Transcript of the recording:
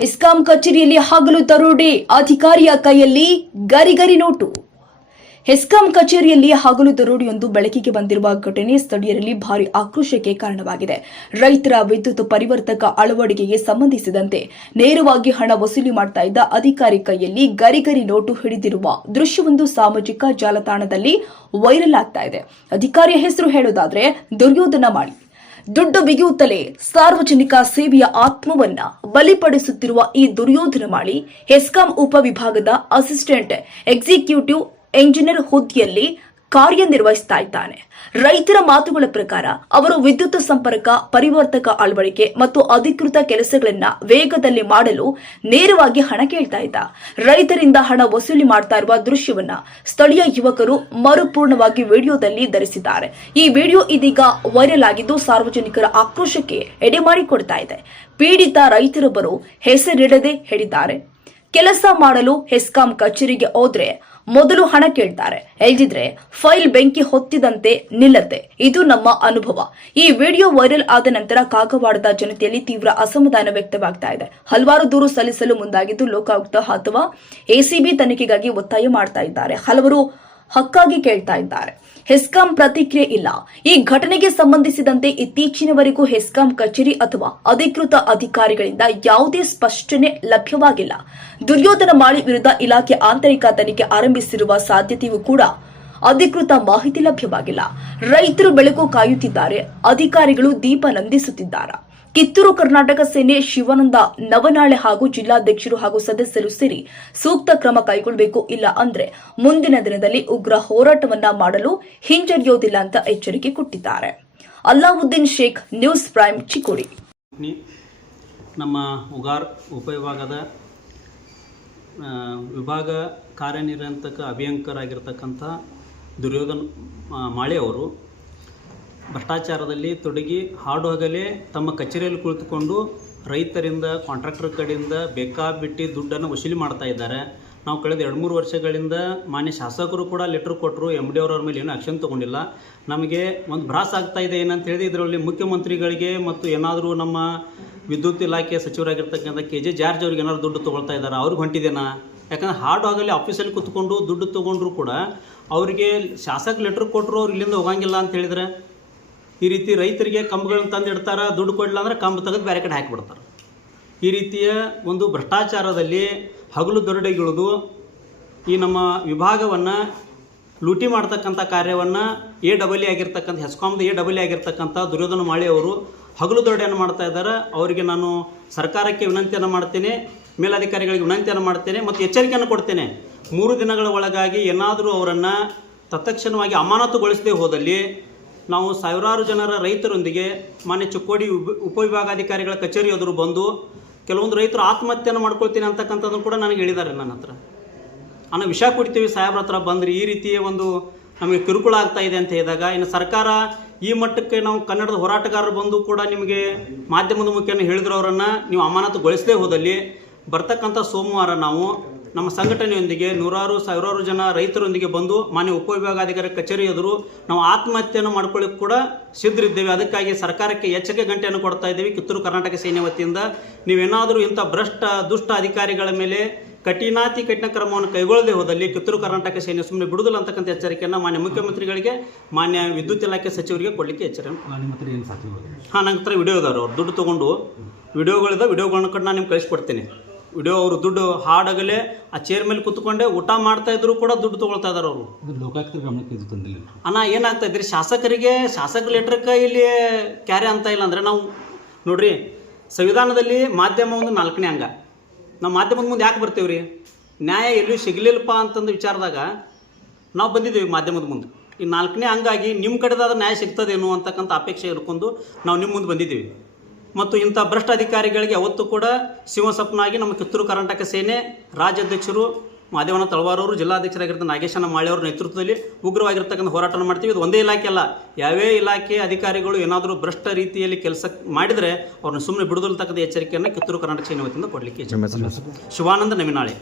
ಇಸ್ಕಾಂ ಕಚೇರಿಯಲ್ಲಿ ಹಗಲು ದರೋಡೆ ಅಧಿಕಾರಿಯ ಕೈಯಲ್ಲಿ ಗರಿಗರಿ ನೋಟು. ಹೆಸ್ಕಾಂ ಕಚೇರಿಯಲ್ಲಿ ಹಗಲು ದರೋಡೆಯೊಂದು ಬೆಳಕಿಗೆ ಬಂದಿರುವ ಘಟನೆ ಸ್ಥಳೀಯರಲ್ಲಿ ಭಾರಿ ಆಕ್ರೋಶಕ್ಕೆ ಕಾರಣವಾಗಿದೆ. ರೈತರ ವಿದ್ಯುತ್ ಪರಿವರ್ತಕ ಅಳವಡಿಕೆಗೆ ಸಂಬಂಧಿಸಿದಂತೆ ನೇರವಾಗಿ ಹಣ ವಸೂಲಿ ಮಾಡ್ತಾ ಇದ್ದ ಅಧಿಕಾರಿ ಕೈಯಲ್ಲಿ ಗರಿಗರಿ ನೋಟು ಹಿಡಿದಿರುವ ದೃಶ್ಯವೊಂದು ಸಾಮಾಜಿಕ ಜಾಲತಾಣದಲ್ಲಿ ವೈರಲ್ ಆಗ್ತಾ ಇದೆ. ಅಧಿಕಾರಿಯ ಹೆಸರು ಹೇಳುವುದಾದರೆ ದುರ್ಯೋಧನ ಮಾಡಿ ದುಡ್ಡು ಬಿಗಿಯುತ್ತಲೇ ಸಾರ್ವಜನಿಕ ಸೇವೆಯ ಆತ್ಮವನ್ನ ಬಲಿಪಡಿಸುತ್ತಿರುವ ಈ ದುರ್ಯೋಧನ ಮಾಳಿ ಹೆಸ್ಕಾಂ ಉಪವಿಭಾಗದ ಅಸಿಸ್ಟೆಂಟ್ ಎಕ್ಸಿಕ್ಯೂಟಿವ್ ಎಂಜಿನಿಯರ್ ಹುದ್ದೆಯಲ್ಲಿ ಕಾರ್ಯನಿರ್ವಹಿಸ್ತಾ ಇದ್ದಾನೆ. ರೈತರ ಮಾತುಗಳ ಪ್ರಕಾರ ಅವರು ವಿದ್ಯುತ್ ಸಂಪರ್ಕ, ಪರಿವರ್ತಕ ಅಳವಡಿಕೆ ಮತ್ತು ಅಧಿಕೃತ ಕೆಲಸಗಳನ್ನ ವೇಗದಲ್ಲಿ ಮಾಡಲು ನೇರವಾಗಿ ಹಣ ಕೇಳ್ತಾ ಇದ್ದ. ರೈತರಿಂದ ಹಣ ವಸೂಲಿ ಮಾಡ್ತಾ ಇರುವ ದೃಶ್ಯವನ್ನ ಸ್ಥಳೀಯ ಯುವಕರು ಮರುಪೂರ್ಣವಾಗಿ ವಿಡಿಯೋದಲ್ಲಿ ಧರಿಸಿದ್ದಾರೆ. ಈ ವಿಡಿಯೋ ಇದೀಗ ವೈರಲ್ ಆಗಿದ್ದು ಸಾರ್ವಜನಿಕರ ಆಕ್ರೋಶಕ್ಕೆ ಎಡೆಮಾಡಿಕೊಡ್ತಾ ಇದೆ. ಪೀಡಿತ ರೈತರೊಬ್ಬರು ಹೆಸರಿಡದೆ ಹೇಳಿದ್ದಾರೆ. ಕೆಲಸ ಮಾಡಲು ಹೆಸ್ಕಾಂ ಕಚೇರಿಗೆ ಹೋದ್ರೆ ಮೊದಲು ಹಣ ಕೇಳ್ತಾರೆ. ಎಲ್ದಿದ್ರೆ ಫೈಲ್ ಬೆಂಕಿ ಹೊತ್ತಿದಂತೆ ನಿಲ್ಲತ್ತೆ. ಇದು ನಮ್ಮ ಅನುಭವ. ಈ ವಿಡಿಯೋ ವೈರಲ್ ಆದ ನಂತರ ಕಾಗವಾಡದ ಜನತೆಯಲ್ಲಿ ತೀವ್ರ ಅಸಮಾಧಾನ ವ್ಯಕ್ತವಾಗ್ತಾ ಇದೆ. ಹಲವಾರು ದೂರು ಸಲ್ಲಿಸಲು ಮುಂದಾಗಿದ್ದು, ಲೋಕಾಯುಕ್ತ ಅಥವಾ ಎಸಿಬಿ ತನಿಖೆಗಾಗಿ ಒತ್ತಾಯ ಮಾಡ್ತಾ ಇದ್ದಾರೆ. ಹಲವರು ಹಕ್ಕಾಗಿ ಕೇಳ್ತಾ ಇದ್ದಾರೆ. ಹೆಸ್ಕಾಂ ಪ್ರತಿಕ್ರಿಯೆ ಇಲ್ಲ. ಈ ಘಟನೆಗೆ ಸಂಬಂಧಿಸಿದಂತೆ ಇತ್ತೀಚಿನವರೆಗೂ ಹೆಸ್ಕಾಂ ಕಚೇರಿ ಅಥವಾ ಅಧಿಕೃತ ಅಧಿಕಾರಿಗಳಿಂದ ಯಾವುದೇ ಸ್ಪಷ್ಟನೆ ಲಭ್ಯವಾಗಿಲ್ಲ. ದುರ್ಯೋಧನ ಮಾಳಿ ವಿರುದ್ಧ ಇಲಾಖೆ ಆಂತರಿಕ ತನಿಖೆ ಆರಂಭಿಸಿರುವ ಸಾಧ್ಯತೆಯೂ ಕೂಡ ಅಧಿಕೃತ ಮಾಹಿತಿ ಲಭ್ಯವಾಗಿಲ್ಲ. ರೈತರು ಬೆಳಕು ಕಾಯುತ್ತಿದ್ದಾರೆ. ಅಧಿಕಾರಿಗಳು ದೀಪ ನಂದಿಸುತ್ತಿದ್ದಾರೆ. ಕಿತ್ತೂರು ಕರ್ನಾಟಕ ಸೇನೆ ಶಿವಾನಂದ ನವನಾಳೆ ಹಾಗೂ ಜಿಲ್ಲಾಧ್ಯಕ್ಷರು ಹಾಗೂ ಸದಸ್ಯರು ಸೇರಿ ಸೂಕ್ತ ಕ್ರಮ ಕೈಗೊಳ್ಳಬೇಕು. ಇಲ್ಲ ಅಂದ್ರೆ ಮುಂದಿನ ದಿನದಲ್ಲಿ ಉಗ್ರ ಹೋರಾಟವನ್ನ ಮಾಡಲು ಹಿಂಜರಿಯೋದಿಲ್ಲ ಅಂತ ಎಚ್ಚರಿಕೆ ಕೊಟ್ಟಿದ್ದಾರೆ. Allauddin Sheikh, news prime Chikkodi. ನಮ್ಮ ಉಗಾರ್ ಉಪವಿಭಾಗದ ವಿಭಾಗದ ವಿಭಾಗ ಕಾರ್ಯನಿರ್ವಹಣಕ ಅಭಿಯಂಕರಾಗಿರ್ತಕ್ಕಂಥ ದುರ್ಯೋಧನ್ ಮಾಳೆ ಅವರು ಭ್ರಷ್ಟಾಚಾರದಲ್ಲಿ ತೊಡಗಿ ಹಾಡು ಹಗಲೇ ತಮ್ಮ ಕಚೇರಿಯಲ್ಲಿ ಕುಳಿತುಕೊಂಡು ರೈತರಿಂದ ಕಾಂಟ್ರಾಕ್ಟರ್ ಕಡೆಯಿಂದ ಬೇಕಾಬಿಟ್ಟು ದುಡ್ಡನ್ನು ವಸೂಲಿ ಮಾಡ್ತಾ ಇದ್ದಾರೆ. ನಾವು ಕಳೆದ ಎರಡು ಮೂರು ವರ್ಷಗಳಿಂದ ಮಾನ್ಯ ಶಾಸಕರು ಕೂಡ ಲೆಟ್ರ್ ಕೊಟ್ಟರು ಎಂ ಡಿ ಅವರವ್ರ ಮೇಲೆ ಏನೂ ಆ್ಯಕ್ಷನ್ ತೊಗೊಂಡಿಲ್ಲ. ನಮಗೆ ಒಂದು ಭ್ರಾಸ ಆಗ್ತಾ ಇದೆ ಏನಂತ ಹೇಳಿದ್ರೆ ಇದರಲ್ಲಿ ಮುಖ್ಯಮಂತ್ರಿಗಳಿಗೆ ಮತ್ತು ಏನಾದರೂ ನಮ್ಮ ವಿದ್ಯುತ್ ಇಲಾಖೆ ಸಚಿವರಾಗಿರ್ತಕ್ಕಂಥ ಕೆ ಜೆ ಜಾರ್ಜ್ ಅವ್ರಿಗೆ ಏನಾದ್ರು ದುಡ್ಡು ತೊಗೊಳ್ತಾ ಇದ್ದಾರೆ? ಅವ್ರಿಗೆ ಹೊಂಟಿದೇನಾ ಯಾಕಂದ್ರೆ ಹಾಡು ಆಗಲಿ ಆಫೀಸಲ್ಲಿ ಕುತ್ಕೊಂಡು ದುಡ್ಡು ತೊಗೊಂಡ್ರು ಕೂಡ ಅವರಿಗೆ ಶಾಸಕ ಲೆಟ್ರ್ ಕೊಟ್ಟರು ಅವ್ರು ಇಲ್ಲಿಂದ ಹೋಗಂಗಿಲ್ಲ ಅಂತ ಹೇಳಿದ್ರೆ ಈ ರೀತಿ ರೈತರಿಗೆ ಕಂಬಗಳನ್ನ ತಂದು ಇಡ್ತಾರೆ, ದುಡ್ಡು ಕೊಡಲಿಲ್ಲ ಅಂದ್ರೆ ಕಂಬ ತೆಗೆದು ಬೇರೆ ಕಡೆ ಹಾಕಿಬಿಡ್ತಾರೆ. ಈ ರೀತಿಯ ಒಂದು ಭ್ರಷ್ಟಾಚಾರದಲ್ಲಿ ಹಗಲು ದೊರಡೆಗಿಳಿದು ಈ ನಮ್ಮ ವಿಭಾಗವನ್ನು ಲೂಟಿ ಮಾಡ್ತಕ್ಕಂಥ ಕಾರ್ಯವನ್ನು ಎ ಡಬಲ್ ಇ ಆಗಿರ್ತಕ್ಕಂಥ ಹೆಸ್ಕಾಮ್ದು ಎ ಡಬಲ್ ಇ ಆಗಿರ್ತಕ್ಕಂಥ ದುರ್ಯೋಧನ ಮಾಳಿ ಅವರು ಹಗಲು ದೊರಡೆಯನ್ನು ಮಾಡ್ತಾ ಇದ್ದಾರೆ. ಅವರಿಗೆ ನಾನು ಸರ್ಕಾರಕ್ಕೆ ವಿನಂತಿಯನ್ನು ಮಾಡ್ತೇನೆ, ಮೇಲಧಿಕಾರಿಗಳಿಗೆ ವಿನಂತಿಯನ್ನು ಮಾಡ್ತೇನೆ ಮತ್ತು ಎಚ್ಚರಿಕೆಯನ್ನು ಕೊಡ್ತೇನೆ. ಮೂರು ದಿನಗಳ ಒಳಗಾಗಿ ಏನಾದರೂ ಅವರನ್ನು ತತ್ಕ್ಷಣವಾಗಿ ಅಮಾನತುಗೊಳಿಸದೇ ಹೋದಲ್ಲಿ ನಾವು ಸಾವಿರಾರು ಜನರ ರೈತರೊಂದಿಗೆ ಮಾನ್ಯ ಚಿಕ್ಕೋಡಿ ಉಪ, ಉಪವಿಭಾಗಾಧಿಕಾರಿಗಳ ಕಚೇರಿ ಎದುರು ಬಂದು ಕೆಲವೊಂದು ರೈತರು ಆತ್ಮಹತ್ಯೆಯನ್ನು ಮಾಡ್ಕೊಳ್ತೀನಿ ಅಂತಕ್ಕಂಥದ್ದು ಕೂಡ ನನಗೆ ಹೇಳಿದ್ದಾರೆ ನನ್ನ ಹತ್ರ. ಅನ್ನೋ ವಿಷ ಕೊಡ್ತೀವಿ ಸಾಹೇಬ್ರ ಹತ್ರ ಬಂದ್ರಿ ಈ ರೀತಿಯ ಒಂದು ನಮಗೆ ಕಿರುಕುಳ ಆಗ್ತಾ ಇದೆ ಅಂತ ಹೇಳಿದಾಗ, ಇನ್ನು ಸರ್ಕಾರ ಈ ಮಟ್ಟಕ್ಕೆ ನಾವು ಕನ್ನಡದ ಹೋರಾಟಗಾರರು ಬಂದು ಕೂಡ ನಿಮಗೆ ಮಾಧ್ಯಮದ ಮುಖ್ಯನ ಹೇಳಿದ್ರವರನ್ನು ನೀವು ಅಮಾನತುಗೊಳಿಸದೇ ಹೋದಲ್ಲಿ ಬರ್ತಕ್ಕಂಥ ಸೋಮವಾರ ನಾವು ನಮ್ಮ ಸಂಘಟನೆಯೊಂದಿಗೆ ನೂರಾರು ಸಾವಿರಾರು ಜನ ರೈತರೊಂದಿಗೆ ಬಂದು ಮಾನ್ಯ ಉಪವಿಭಾಗಾಧಿಕಾರಿ ಕಚೇರಿ ಎದುರು ನಾವು ಆತ್ಮಹತ್ಯೆಯನ್ನು ಮಾಡ್ಕೊಳ್ಳಿಕ್ಕೆ ಕೂಡ ಸಿದ್ಧರಿದ್ದೇವೆ. ಅದಕ್ಕಾಗಿ ಸರ್ಕಾರಕ್ಕೆ ಎಚ್ಚರಿಕೆ ಗಂಟೆಯನ್ನು ಕೊಡ್ತಾ ಇದ್ದೀವಿ. ಕಿತ್ತೂರು ಕರ್ನಾಟಕ ಸೈನ್ಯ ವತಿಯಿಂದ. ನೀವೇನಾದರೂ ಇಂಥ ಭ್ರಷ್ಟ ದುಷ್ಟ ಅಧಿಕಾರಿಗಳ ಮೇಲೆ ಕಠಿಣಾತಿ ಕಠಿಣ ಕ್ರಮವನ್ನು ಕೈಗೊಳ್ಳದೆ ಹೋದಲ್ಲಿ ಕಿತ್ತೂರು ಕರ್ನಾಟಕ ಸೇನೆ ಸುಮ್ಮನೆ ಬಿಡುದಿಲ್ಲ ಅಂತಕ್ಕಂಥ ಎಚ್ಚರಿಕೆಯನ್ನು ಮಾನ್ಯ ಮುಖ್ಯಮಂತ್ರಿಗಳಿಗೆ ಮಾನ್ಯ ವಿದ್ಯುತ್ ಇಲಾಖೆ ಸಚಿವರಿಗೆ ಕೊಡಲಿಕ್ಕೆ ಎಚ್ಚರಿಕೆ ಹಾಂ ನಂತರ ಹತ್ರ ವಿಡಿಯೋ ಇದಾರೆ ಅವ್ರು ದುಡ್ಡು ತೊಗೊಂಡು ವಿಡಿಯೋಗಳಿದ ವಿಡಿಯೋಗಳನ್ನು ಕೂಡ ನಾನು ನಿಮ್ಗೆ ಕಳಿಸ್ಕೊಡ್ತೀನಿ ವಿಡಿಯೋ ಅವರು ದುಡ್ಡು ಹಾಡಾಗಲೇ ಆ ಚೇರ್ ಮೇಲೆ ಕುತ್ಕೊಂಡೆ ಊಟ ಮಾಡ್ತಾ ಇದ್ರು ಕೂಡ ದುಡ್ಡು ತೊಗೊಳ್ತಾ ಇದಾರೆ ಅವರು. ಇದು ಲೋಕಾಯುಕ್ತರ ಗಮನಕ್ಕೆ ಇದು ತಂದಿಲ್ಲ. ಅಣ್ಣ ಏನಾಗ್ತಾ ಇದ್ರಿ? ಶಾಸಕರಿಗೆ ಶಾಸಕ ಲೆಟ್ರಕ್ಕೆ ಇಲ್ಲಿ ಕ್ಯಾರೆ ಅಂತ ಇಲ್ಲ ಅಂದರೆ ನಾವು ನೋಡ್ರಿ ಸಂವಿಧಾನದಲ್ಲಿ ಮಾಧ್ಯಮ ಒಂದು ನಾಲ್ಕನೇ ಅಂಗ. ನಾವು ಮಾಧ್ಯಮದ ಮುಂದೆ ಯಾಕೆ ಬರ್ತೀವಿ ರೀ ನ್ಯಾಯ ಎಲ್ಲೂ ಸಿಗಲಿಲ್ಲಪ್ಪ ಅಂತಂದು ವಿಚಾರದಾಗ ನಾವು ಬಂದಿದ್ದೀವಿ ಮಾಧ್ಯಮದ ಮುಂದೆ. ಈ ನಾಲ್ಕನೇ ಅಂಗಾಗಿ ನಿಮ್ಮ ಕಡೆದಾದ ನ್ಯಾಯ ಸಿಗ್ತದೇನೋ ಅಂತಕ್ಕಂಥ ಅಪೇಕ್ಷೆ ಇಟ್ಕೊಂಡು ನಾವು ನಿಮ್ಮ ಮುಂದೆ ಬಂದಿದ್ದೀವಿ. ಮತ್ತು ಇಂಥ ಭ್ರಷ್ಟ ಅಧಿಕಾರಿಗಳಿಗೆ ಅವತ್ತು ಕೂಡ ಶಿವಸಪ್ನಾಗಿ ನಮ್ಮ ಕಿತ್ತೂರು ಕರ್ನಾಟಕ ಸೇನೆ ರಾಜ್ಯಾಧ್ಯಕ್ಷರು ಮಾದೇವನ ತಳವಾರವರು ಜಿಲ್ಲಾಧ್ಯಕ್ಷರಾಗಿರ್ತಕ್ಕಂಥ ನಾಗೇಶನ ಮಾಳಿಯವರ ನೇತೃತ್ವದಲ್ಲಿ ಉಗ್ರವಾಗಿರ್ತಕ್ಕಂಥ ಹೋರಾಟ ಮಾಡ್ತೀವಿ. ಇದು ಒಂದೇ ಇಲಾಖೆ ಅಲ್ಲ. ಯಾವೇ ಇಲಾಖೆ ಅಧಿಕಾರಿಗಳು ಏನಾದರೂ ಭ್ರಷ್ಟ ರೀತಿಯಲ್ಲಿ ಕೆಲಸ ಮಾಡಿದರೆ ಅವ್ರನ್ನ ಸುಮ್ಮನೆ ಬಿಡುದಿಲ್ತಕ್ಕಂಥ ಎಚ್ಚರಿಕೆಯನ್ನು ಕಿತ್ತೂರು ಕರ್ನಾಟಕ ಸೇನೆ ವತಿಯಿಂದ ಕೊಡಲಿಕ್ಕೆ ಶಿವಾನಂದ ನವಿನಾಳೆ.